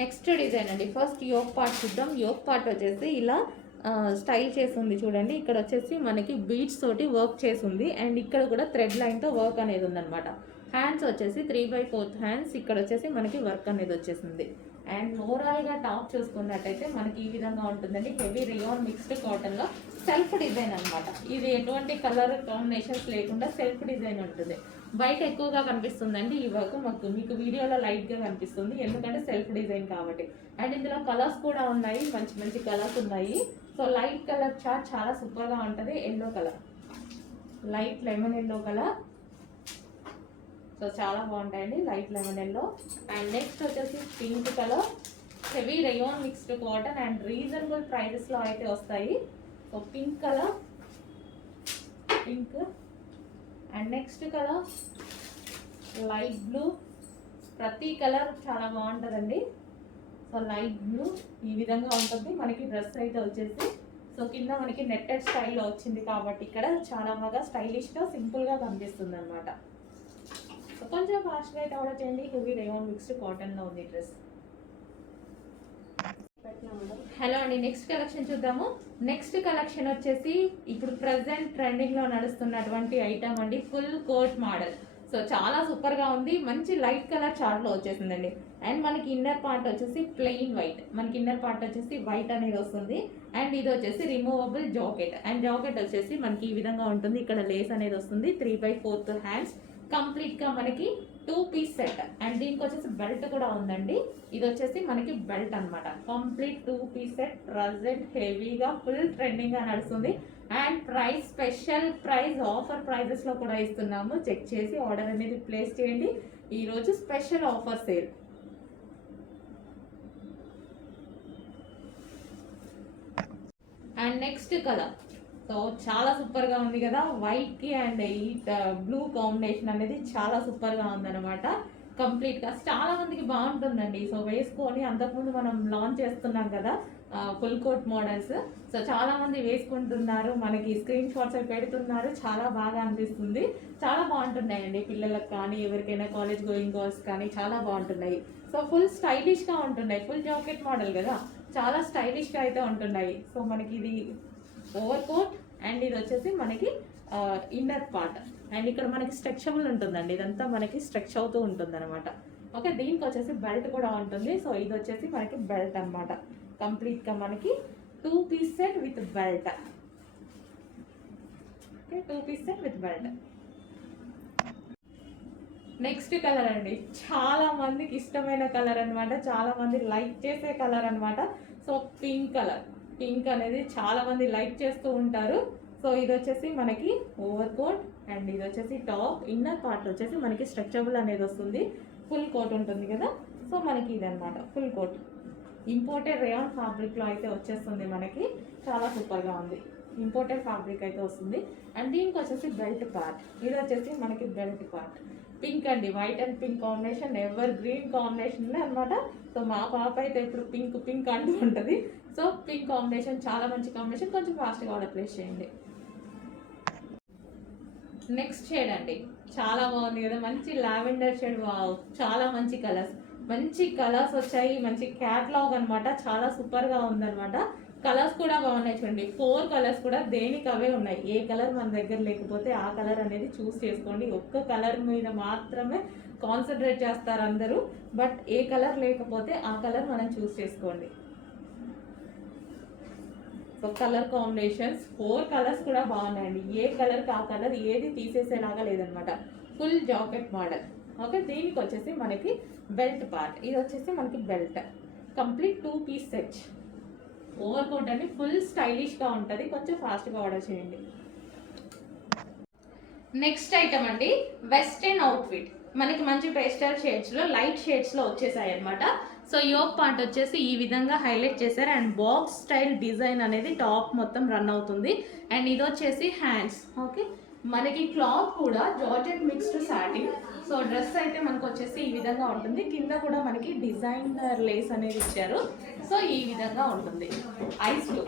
Next design అండి. First yoke part చూద్దాం. Yoke part వచ్చేసి ఇలా స్టైల్ చేసింది చూడండి. ఇక్కడ వచ్చేసి మనకి బీడ్స్ తోటి వర్క్ చేసింది అండ్ ఇక్కడ కూడా థ్రెడ్ లైన్తో వర్క్ అనేది ఉందన్నమాట. హ్యాండ్స్ వచ్చేసి 3/4 హ్యాండ్స్. ఇక్కడ వచ్చేసి మనకి వర్క్ అనేది వచ్చేసింది. అండ్ ఓవరాల్గా టాప్ చూసుకున్నట్టయితే మనకి ఈ విధంగా ఉంటుందండి. హెవీ రియాన్ మిక్స్డ్ కాటన్లో సెల్ఫ్ డిజైన్ అనమాట. ఇది ఎటువంటి కలర్ కాంబినేషన్స్ లేకుండా సెల్ఫ్ డిజైన్ ఉంటుంది. బయట ఎక్కువగా కనిపిస్తుందండి ఈ వర్క్, మీకు వీడియోలో లైట్గా కనిపిస్తుంది ఎందుకంటే సెల్ఫ్ డిజైన్ కాబట్టి. అండ్ ఇందులో కలర్స్ కూడా ఉన్నాయి, మంచి మంచి కలర్స్ ఉన్నాయి. సో లైట్ కలర్ చార్ట్ చాలా సూపర్గా ఉంటుంది. Yellow colour, light lemon yellow colour. So చాలా బాగుంటాయండి light lemon yellow. And next వచ్చేసి pink colour, heavy rayon mixed cotton and reasonable ప్రైజెస్లో అయితే వస్తాయి. So pink colour, pink. And next colour light blue. ప్రతి కలర్ చాలా బాగుంటుందండి. సో లైట్ బ్లూ ఈ విధంగా ఉంటుంది మనకి. డ్రెస్ అయితే వచ్చేసి సో కింద మనకి నెట్టెడ్ స్టైల్లో వచ్చింది కాబట్టి ఇక్కడ చాలా బాగా స్టైలిష్గా సింపుల్గా కనిపిస్తుంది అనమాట. సో కొంచెం ఫాస్ట్గా అయితే ఆర్డర్ చేయండి. హెవీ రేయాన్ మిక్స్డ్ కాటన్లో ఉంది డ్రెస్. హలో అండి, నెక్స్ట్ కలెక్షన్ చూద్దాము. నెక్స్ట్ కలెక్షన్ వచ్చేసి ఇప్పుడు ప్రజెంట్ ట్రెండింగ్లో నడుస్తున్నటువంటి ఐటమ్ అండి, ఫుల్ కోట్ మోడల్. సో చాలా సూపర్గా ఉంది, మంచి లైట్ కలర్ చార్ట్లో వచ్చేసిందండి. అండ్ మనకి ఇన్నర్ పార్ట్ వచ్చేసి ప్లెయిన్ వైట్, మనకి ఇన్నర్ పార్ట్ వచ్చేసి వైట్ అనేది వస్తుంది. అండ్ ఇది వచ్చేసి రిమూవబుల్ జాకెట్. అండ్ జాకెట్ వచ్చేసి మనకి ఈ విధంగా ఉంటుంది. ఇక్కడ లేస్ అనేది వస్తుంది. 3/4 హ్యాండ్స్ కంప్లీట్గా మనకి 2 పీస్ సెట్. అండ్ దీనికి వచ్చేసి బెల్ట్ కూడా ఉందండి. ఇది వచ్చేసి మనకి బెల్ట్ అనమాట. Complete 2 piece set. ప్రజెంట్ హెవీగా ఫుల్ ట్రెండింగ్గా నడుస్తుంది. And price special price offer ప్రైజెస్లో కూడా ఇస్తున్నాము. చెక్ చేసి ఆర్డర్ అనేది ప్లేస్ చేయండి. ఈరోజు special offer sale. And next colour so చాలా సూపర్గా ఉంది కదా, వైట్కి అండ్ ఈ బ్లూ కాంబినేషన్ అనేది చాలా సూపర్గా ఉందన్నమాట. కంప్లీట్గా చాలా మందికి బాగుంటుందండి. సో వేసుకొని అంతకుముందు మనం లాంచ్ చేస్తున్నాం కదా ఫుల్ కోట్ మోడల్స్. సో చాలా మంది వేసుకుంటున్నారు, మనకి స్క్రీన్ షాట్స్ అవి పెడుతున్నారు. చాలా బాగా అనిపిస్తుంది, చాలా బాగుంటున్నాయండి పిల్లలకు కానీ ఎవరికైనా కాలేజ్ గోయింగ్ గర్ల్స్ కానీ చాలా బాగుంటున్నాయి. సో ఫుల్ స్టైలిష్గా ఉంటున్నాయి. ఫుల్ జాకెట్ మోడల్ కదా, చాలా స్టైలిష్గా అయితే ఉంటున్నాయి. సో మనకి ఇది ఓవర్ కోట్ అండ్ ఇది వచ్చేసి మనకి ఇన్నర్ పార్ట్. అండ్ ఇక్కడ మనకి స్ట్రెచబుల్ ఉంటుందండి, ఇదంతా మనకి స్ట్రెచ్ అవుతూ ఉంటుంది అనమాట. ఓకే, దీనికి వచ్చేసి బెల్ట్ కూడా ఉంటుంది. సో ఇది వచ్చేసి మనకి బెల్ట్ అనమాట. కంప్లీట్గా మనకి 2 piece set with belt. Okay, 2 piece set with belt. Next colour అండి, చాలా మందికి ఇష్టమైన కలర్ అనమాట, చాలా మంది లైక్ చేసే కలర్ అనమాట. సో పింక్ కలర్, పింక్ అనేది చాలా మంది లైక్ చేస్తూ ఉంటారు. సో ఇది వచ్చేసి మనకి ఓవర్ కోట్ అండ్ ఇది వచ్చేసి టాప్. ఇన్నర్ పార్ట్ వచ్చేసి మనకి స్ట్రెచబుల్ అనేది వస్తుంది. ఫుల్ కోట్ ఉంటుంది కదా, సో మనకి ఇది అనమాట ఫుల్ కోట్. ఇంపోర్టెడ్ రేయాన్ ఫ్యాబ్రిక్లో అయితే వచ్చేస్తుంది మనకి. చాలా సూపర్గా ఉంది, ఇంపోర్టెడ్ ఫ్యాబ్రిక్ అయితే వస్తుంది. అండ్ దీనికి వచ్చేసి బెల్ట్ పార్ట్. ఇది వచ్చేసి మనకి బెల్ట్ పార్ట్. పింక్ అండి, white and pink combination, ever green combination అనమాట. సో మా పాప అయితే ఇప్పుడు పింక్ పింక్ అంటూ ఉంటుంది. సో పింక్ కాంబినేషన్ చాలా మంచి కాంబినేషన్. కొంచెం ఫాస్ట్గా ఆర్డర్ ప్లేస్ చేయండి. నెక్స్ట్ షేడ్ అండి, చాలా బాగుంది కదా, మంచి లావెండర్ షేడ్. వావ్, చాలా మంచి కలర్స్, మంచి కలర్స్ వచ్చాయి. మంచి క్యాట్లాగ్ అనమాట, చాలా సూపర్గా ఉందన్నమాట. కలర్స్ కూడా బాగున్నాయి చూడండి. 4 కలర్స్ కూడా దేనికి అవే ఉన్నాయి. ఏ కలర్ మన దగ్గర లేకపోతే ఆ కలర్ అనేది చూస్ చేసుకోండి. ఒక్క కలర్ మీద మాత్రమే కాన్సన్ట్రేట్ చేస్తారు అందరూ, బట్ ఏ కలర్ లేకపోతే ఆ కలర్ మనం చూస్ చేసుకోండి. సో కలర్ కాంబినేషన్స్ 4 కలర్స్ కూడా బాగున్నాయండి. ఏ కలర్కి ఆ కలర్ ఏది తీసేసేలాగా లేదనమాట. Full jacket model. ఓకే, దీనికి వచ్చేసి మనకి బెల్ట్ పార్ట్. ఇది వచ్చేసి మనకి belt. Complete 2 piece set. Over coat అండి, ఫుల్ స్టైలిష్గా ఉంటుంది. కొంచెం ఫాస్ట్గా ఆర్డర్ చేయండి. నెక్స్ట్ ఐటమ్ అండి, వెస్టర్న్ అవుట్ఫిట్. మనకి మంచి పేస్టల్ షేడ్స్లో లైట్ షేడ్స్లో వచ్చేసాయి అనమాట. సో యోక్ పార్ట్ వచ్చేసి ఈ విధంగా హైలైట్ చేశారు. అండ్ బాక్స్ స్టైల్ డిజైన్ అనేది టాప్ మొత్తం రన్ అవుతుంది. అండ్ ఇది వచ్చేసి హ్యాండ్స్. ఓకే, మనకి క్లాత్ కూడా georgette mixed satin. So dress అయితే మనకు వచ్చేసి ఈ విధంగా ఉంటుంది. కింద కూడా మనకి డిజైనర్ లేస్ అనేది ఇచ్చారు. సో ఈ విధంగా ఉంటుంది. ఐస్ బ్లూ,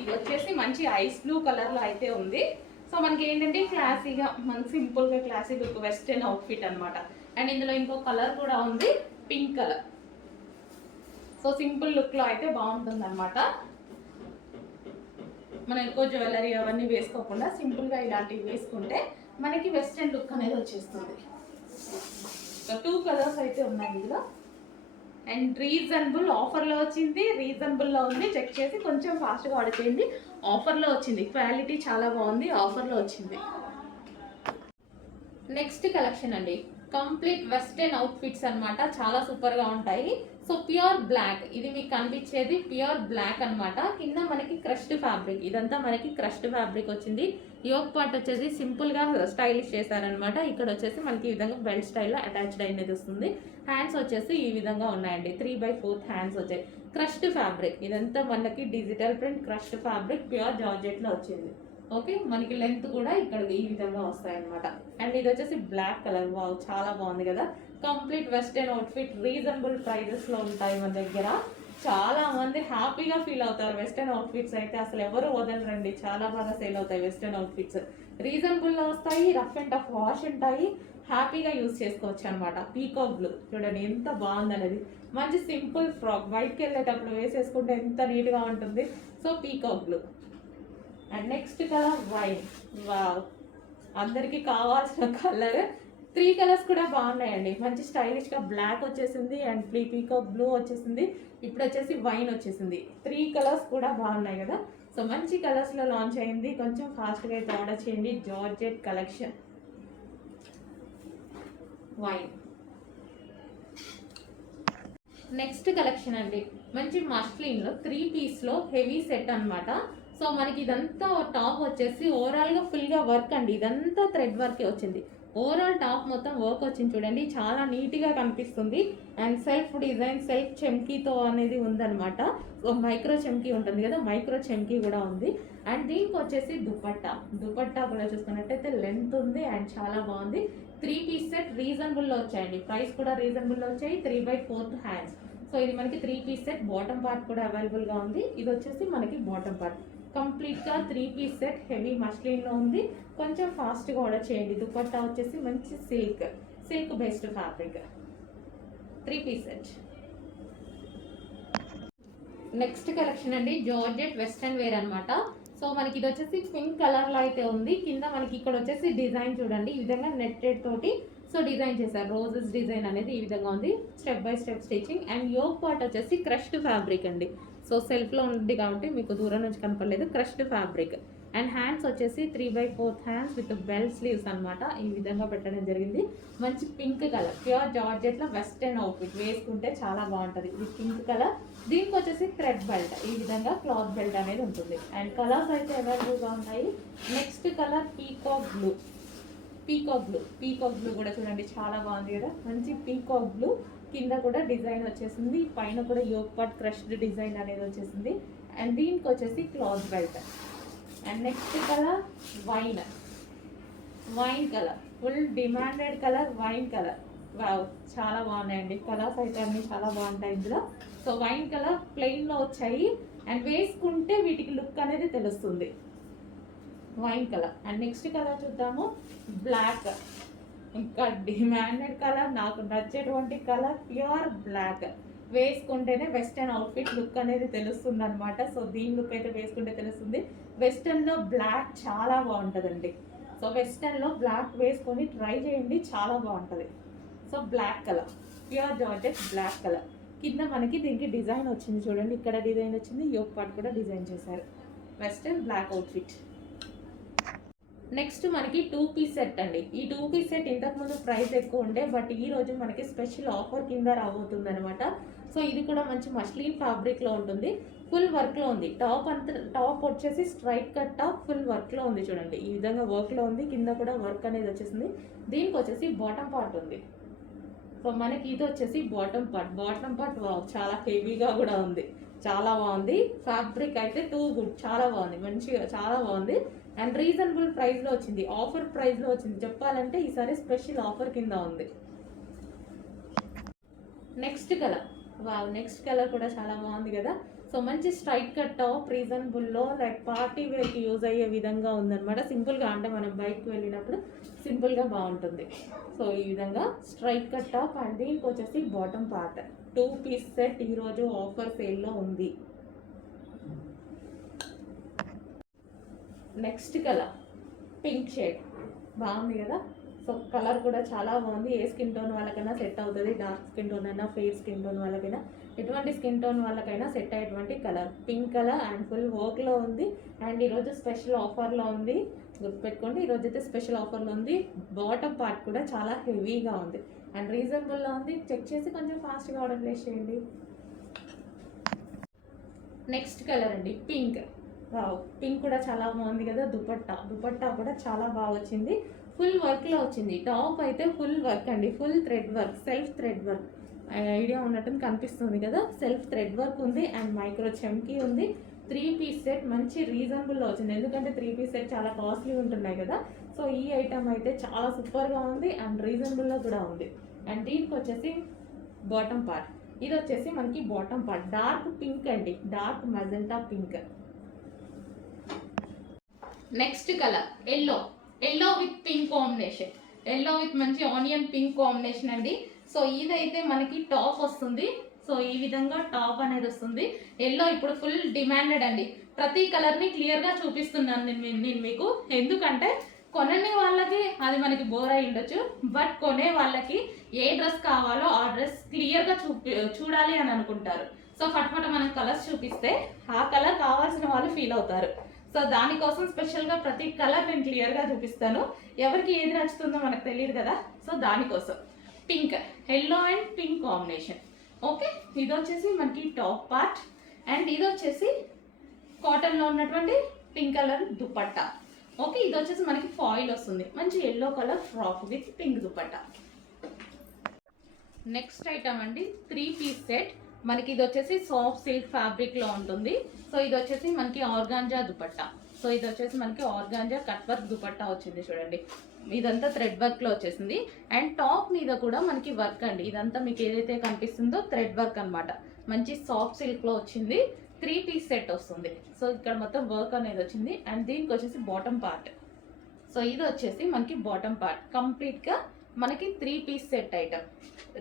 ఇది వచ్చేసి మంచి ఐస్ బ్లూ కలర్లో అయితే ఉంది. సో మనకి ఏంటంటే క్లాసీగా, మనకి సింపుల్గా క్లాసీ లుక్ వెస్టర్న్ అవుట్ఫిట్ అనమాట. అండ్ ఇందులో ఇంకో కలర్ కూడా ఉంది, పింక్ కలర్. సో సింపుల్ లుక్లో అయితే బాగుంటుంది అనమాట. మనం ఎక్కువ జ్యువెలరీ అవన్నీ వేసుకోకుండా సింపుల్గా ఇలాంటివి వేసుకుంటే మనకి వెస్ట్రన్ లుక్ అనేది వచ్చేస్తుంది. సో 2 కలర్స్ అయితే ఉన్నాయి ఇందులో. అండ్ రీజనబుల్ ఆఫర్లో వచ్చింది, రీజనబుల్లో ఉంది. చెక్ చేసి కొంచెం ఫాస్ట్గా ఆర్డర్ చేయండి. ఆఫర్లో వచ్చింది, క్వాలిటీ చాలా బాగుంది, ఆఫర్లో వచ్చింది. నెక్స్ట్ కలెక్షన్ అండి, కంప్లీట్ వెస్టర్న్ అవుట్ఫిట్స్ అనమాట. చాలా సూపర్గా ఉంటాయి. సో ప్యూర్ బ్లాక్, ఇది మీకు కనిపించేది ప్యూర్ బ్లాక్ అనమాట. కింద మనకి క్రష్డ్ ఫ్యాబ్రిక్, ఇదంతా మనకి క్రష్డ్ ఫ్యాబ్రిక్ వచ్చింది. యోక్ పార్ట్ వచ్చేసి సింపుల్గా స్టైలిష్ చేశారనమాట. ఇక్కడ వచ్చేసి మనకి ఈ విధంగా బెల్ట్ స్టైల్లో అటాచ్డ్ అనేది వస్తుంది. హ్యాండ్స్ వచ్చేసి ఈ విధంగా ఉన్నాయండి, 3/4 హ్యాండ్స్ వచ్చాయి. క్రష్డ్ ఫ్యాబ్రిక్, ఇదంతా మనకి digital print crushed fabric pure జార్జెట్లో వచ్చింది. ఓకే, మనకి లెంత్ కూడా ఇక్కడ ఈ విధంగా వస్తాయి అనమాట. అండ్ ఇది వచ్చేసి బ్లాక్ కలర్. వావ్, చాలా బాగుంది కదా. కంప్లీట్ వెస్టర్న్ అవుట్ఫిట్ రీజనబుల్ ప్రైజెస్లో ఉంటాయి మన దగ్గర. చాలా మంది హ్యాపీగా ఫీల్ అవుతారు. వెస్టర్న్ అవుట్ఫిట్స్ అయితే అసలు ఎవరు వదలరండి, చాలా బాగా సేల్ అవుతాయి వెస్టర్న్ అవుట్ఫిట్స్. రీజనబుల్లో వస్తాయి, రఫ్ అండ్ టఫ్ వాష్ ఉంటాయి, హ్యాపీగా యూస్ చేసుకోవచ్చు అనమాట. పీకాక్ బ్లూ చూడండి ఎంత బాగుంది అనేది. మంచి సింపుల్ ఫ్రాక్, బయటకు వెళ్ళేటప్పుడు వేసేసుకుంటే ఎంత నీట్గా ఉంటుంది. So peacock blue. And next colour wine. Wow, అందరికీ కావాల్సిన కలర్. 3 కలర్స్ కూడా బాగున్నాయండి, మంచి స్టైలిష్గా. బ్లాక్ వచ్చేసింది అండ్ పీకాక్ బ్లూ వచ్చేసింది, ఇప్పుడు వచ్చేసి వైన్ వచ్చేసింది. 3 కలర్స్ కూడా బాగున్నాయి కదా. సో మంచి కలర్స్లో లాంచ్ అయింది. కొంచెం ఫాస్ట్గా అయితే ఆర్డర్ చేయండి. Georgette collection wine. Next collection అండి, మంచి మస్లిన్లో 3 పీస్లో హెవీ సెట్ అనమాట. సో మనకి ఇదంతా టాప్ వచ్చేసి ఓవరాల్గా ఫుల్గా వర్క్ అండి, ఇదంతా థ్రెడ్ వర్కే వచ్చింది. ఓవరాల్ టాప్ మొత్తం వర్క్ వచ్చింది చూడండి, చాలా నీట్గా కనిపిస్తుంది. అండ్ సెల్ఫ్ డిజైన్, సెల్ఫ్ చెమ్కీతో అనేది ఉందన్నమాట. సో మైక్రో చెమ్కీ ఉంటుంది కదా, మైక్రో చెమ్కీ కూడా ఉంది. అండ్ దీనికి వచ్చేసి దుపట్టా కూడా చూసుకున్నట్టయితే లెంత్ ఉంది అండ్ చాలా బాగుంది. 3 పీస్ సెట్ రీజనబుల్లో వచ్చాయండి, ప్రైస్ కూడా రీజనబుల్లో వచ్చాయి. 3/4 హ్యాండ్స్. సో ఇది మనకి 3 పీస్ సెట్. బాటమ్ పార్ట్ కూడా అవైలబుల్గా ఉంది. ఇది వచ్చేసి మనకి బాటమ్ పార్ట్. కంప్లీట్గా 3 పీస్ సెట్ హెవీ మస్లిన్లో ఉంది. కొంచెం ఫాస్ట్గా ఆర్డర్ చేయండి. దుపట్టా వచ్చేసి మంచి silk based fabric. 3 piece set. Next collection అండి, జార్జెట్ వెస్ట్రన్ వేర్ అనమాట. సో మనకి ఇది వచ్చేసి పింక్ కలర్లో అయితే ఉంది. కింద మనకి ఇక్కడ వచ్చేసి డిజైన్ చూడండి, ఈ విధంగా నెట్టెడ్ తోటి సో డిజైన్ చేశారు. రోజెస్ డిజైన్ అనేది ఈ విధంగా ఉంది, step by step stitching. And yoke part వచ్చేసి క్రష్డ్ ఫ్యాబ్రిక్ అండి. సో సెల్ఫ్లో ఉంది కాబట్టి మీకు దూరం నుంచి కనపడలేదు, క్రష్డ్ ఫ్యాబ్రిక్. అండ్ హ్యాండ్స్ వచ్చేసి 3/4 హ్యాండ్స్ విత్ బెల్ స్లీవ్స్ అనమాట. ఈ విధంగా పెట్టడం జరిగింది. మంచి పింక్ కలర్, ప్యూర్ జార్జెట్లో వెస్టర్న్ అవుట్ఫిట్ వేసుకుంటే చాలా బాగుంటుంది. ఇది పింక్ కలర్. దీనికి వచ్చేసి థ్రెడ్ బెల్ట్, ఈ విధంగా క్లాత్ బెల్ట్ అనేది ఉంటుంది. అండ్ కలర్స్ అయితే అవైలబుల్గా ఉంటాయి. నెక్స్ట్ కలర్ పీకాక్ బ్లూ కూడా చూడండి చాలా బాగుంది కదా, మంచి పీకాక్ బ్లూ. కింద కూడా డిజైన్ వచ్చేసింది, పైన కూడా యోక్ పార్ట్ క్రష్డ్ డిజైన్ అనేది వచ్చేసింది. అండ్ దీనికి వచ్చేసి cloth belt. And next colour wine colour, full demanded colour wine colour. Wow, చాలా బాగున్నాయండి కలర్స్ అయితే అన్నీ చాలా బాగుంటాయి ఇందులో. సో వైన్ కలర్ ప్లెయిన్లో వచ్చాయి అండ్ వేసుకుంటే వీటికి లుక్ అనేది తెలుస్తుంది. Wine colour. And next colour చూద్దాము, బ్లాక్. ఇంకా డిమాండెడ్ కలర్, నాకు నచ్చేటువంటి కలర్ ప్యూర్ బ్లాక్. వేసుకుంటేనే వెస్టర్న్ అవుట్ఫిట్ లుక్ అనేది తెలుస్తుంది అనమాట. సో దీని లుక్ అయితే వేసుకుంటే తెలుస్తుంది. వెస్టర్న్లో బ్లాక్ చాలా బాగుంటుందండి. సో వెస్టర్న్లో బ్లాక్ వేసుకొని ట్రై చేయండి, చాలా బాగుంటుంది. So black colour, pure georgette black colour. కింద మనకి దీనికి డిజైన్ వచ్చింది చూడండి, ఇక్కడ డిజైన్ వచ్చింది, యోక్ పార్ట్ కూడా డిజైన్ చేశారు. Western black outfit. నెక్స్ట్ మనకి 2 పీస్ సెట్ అండి. ఈ 2 పీస్ సెట్ ఇంతకుముందు ప్రైస్ ఎక్కువ ఉండే, బట్ ఈ రోజు మనకి స్పెషల్ ఆఫర్ కింద రాబోతుంది అనమాట. సో ఇది కూడా మంచి మస్లిన్ ఫ్యాబ్రిక్లో ఉంటుంది, ఫుల్ వర్క్లో ఉంది. టాప్ వచ్చేసి స్ట్రైట్ కట్ టాప్, ఫుల్ వర్క్లో ఉంది చూడండి, ఈ విధంగా వర్క్లో ఉంది. కింద కూడా వర్క్ అనేది వచ్చేసింది. దీనికి వచ్చేసి బాటమ్ పార్ట్ ఉంది. సో మనకి ఇది వచ్చేసి బాటమ్ పార్ట్ చాలా హెవీగా కూడా ఉంది, చాలా బాగుంది. ఫ్యాబ్రిక్ అయితే టూ గుడ్, చాలా బాగుంది, మంచిగా చాలా బాగుంది. అండ్ రీజనబుల్ ప్రైస్లో వచ్చింది, ఆఫర్ ప్రైస్లో వచ్చింది. చెప్పాలంటే ఈసారి స్పెషల్ ఆఫర్ కింద ఉంది. నెక్స్ట్ కలర్ కూడా చాలా బాగుంది కదా. సో మంచి స్ట్రైట్ కట్ టాప్, రీజనబుల్లో లైక్ పార్టీ వేర్కి యూజ్ అయ్యే విధంగా ఉందన్నమాట. సింపుల్గా అంటే మనం బయటకు వెళ్ళినప్పుడు సింపుల్గా బాగుంటుంది. సో ఈ విధంగా స్ట్రైట్ కట్ టాప్. అండ్ దీనికి వచ్చేసి బాటమ్ పార్ట్ 2 పీస్ సెట్ ఈరోజు ఆఫర్ సేల్లో ఉంది. నెక్స్ట్ కలర్ పింక్ షేడ్ బాగుంది కదా. సో కలర్ కూడా చాలా బాగుంది. ఏ స్కిన్ టోన్ వాళ్ళకైనా సెట్ అవుతుంది. డార్క్ స్కిన్ టోన్ అయినా, ఫెయిర్ స్కిన్ టోన్ వాళ్ళకైనా, ఎటువంటి స్కిన్ టోన్ వాళ్ళకైనా సెట్ అయ్యేటువంటి colour. Pink colour and full వర్క్లో ఉంది. అండ్ ఈరోజు స్పెషల్ ఆఫర్లో ఉంది, గుర్తుపెట్టుకోండి. ఈరోజు అయితే స్పెషల్ ఆఫర్లో ఉంది. బాటమ్ పార్ట్ కూడా చాలా హెవీగా ఉంది అండ్ రీజనబుల్లో ఉంది. చెక్ చేసి కొంచెం ఫాస్ట్గా ఆర్డర్ ప్లేస్ చేయండి. నెక్స్ట్ కలర్ అండి పింక్. వావ్, పింక్ కూడా చాలా బాగుంది కదా. దుపట్టా కూడా చాలా బాగా వచ్చింది. ఫుల్ వర్క్లో వచ్చింది. టాప్ అయితే ఫుల్ వర్క్ అండి, full thread work, self thread work. Idea ఉన్నట్టు కనిపిస్తుంది కదా. సెల్ఫ్ థ్రెడ్ వర్క్ ఉంది అండ్ మైక్రో చెమ్కీ ఉంది. 3 పీస్ సెట్ మంచి రీజనబుల్లో వచ్చింది. ఎందుకంటే 3 పీస్ సెట్ చాలా కాస్ట్లీ ఉంటున్నాయి కదా. సో ఈ ఐటమ్ అయితే చాలా సూపర్గా ఉంది అండ్ రీజనబుల్లో కూడా ఉంది. అండ్ దీనికి వచ్చేసి బాటమ్ పార్ట్. ఇది వచ్చేసి మనకి బాటమ్ పార్ట్ డార్క్ పింక్ అండి, dark magenta pink. Next colour yellow with pink combination. Yellow with మంచి ఆనియన్ పింక్ కాంబినేషన్ అండి. సో ఇదైతే మనకి టాప్ వస్తుంది. సో ఈ విధంగా టాప్ అనేది వస్తుంది. ఎల్లో ఇప్పుడు ఫుల్ డిమాండెడ్ అండి. ప్రతి కలర్ని క్లియర్గా చూపిస్తున్నాను నేను మీకు. ఎందుకంటే కొనని వాళ్ళకి అది మనకి బోర్ అయి ఉండొచ్చు, బట్ కొనే వాళ్ళకి ఏ డ్రెస్ కావాలో ఆ డ్రెస్ క్లియర్గా చూడాలి అని అనుకుంటారు. సో ఫటాఫట మనం కలర్స్ చూపిస్తే ఆ కలర్ కావాల్సిన వాళ్ళు ఫీల్ అవుతారు. సో దానికోసం స్పెషల్గా ప్రతి కలర్ నేను క్లియర్గా చూపిస్తాను. ఎవరికి ఏది నచ్చుతుందో మనకు తెలియదు కదా. సో దానికోసం pink, yellow and pink combination. Okay, ఇది వచ్చేసి మనకి టాప్ పార్ట్ అండ్ ఇది వచ్చేసి కాటన్లో ఉన్నటువంటి పింక్ కలర్ దుపట్టా. ఓకే, ఇది వచ్చేసి మనకి ఫాయిల్ వస్తుంది. మంచి yellow colour frock with pink dupatta. Next item అండి 3 పీస్ సెట్. మనకి ఇది వచ్చేసి సాఫ్ట్ సిల్క్ ఫ్యాబ్రిక్లో ఉంటుంది. సో ఇది వచ్చేసి మనకి ఆర్గాంజా దుపట్టా. సో ఇది వచ్చేసి మనకి ఆర్గాంజా కట్ వర్క్ దుపట్టా వచ్చింది చూడండి. ఇదంతా థ్రెడ్ వర్క్లో వచ్చేసింది అండ్ టాప్ మీద కూడా మనకి వర్క్ అండి. ఇదంతా మీకు ఏదైతే కనిపిస్తుందో థ్రెడ్ వర్క్ అనమాట. మంచి సాఫ్ట్ సిల్క్లో వచ్చింది. 3 పీస్ సెట్ వస్తుంది. సో ఇక్కడ మొత్తం వర్క్ అనేది వచ్చింది అండ్ దీనికి వచ్చేసి బాటమ్ పార్ట్. సో ఇది వచ్చేసి మనకి బాటమ్ పార్ట్. కంప్లీట్గా మనకి 3 పీస్ సెట్ ఐటమ్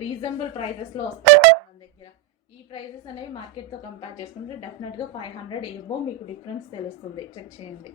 రీజనబుల్ ప్రైజెస్లో వస్తుంది మన దగ్గర. ఈ ప్రైజెస్ అనేవి మార్కెట్తో కంపేర్ చేసుకుంటే డెఫినెట్గా 500 ఎబో మీకు డిఫరెన్స్ తెలుస్తుంది. చెక్ చేయండి.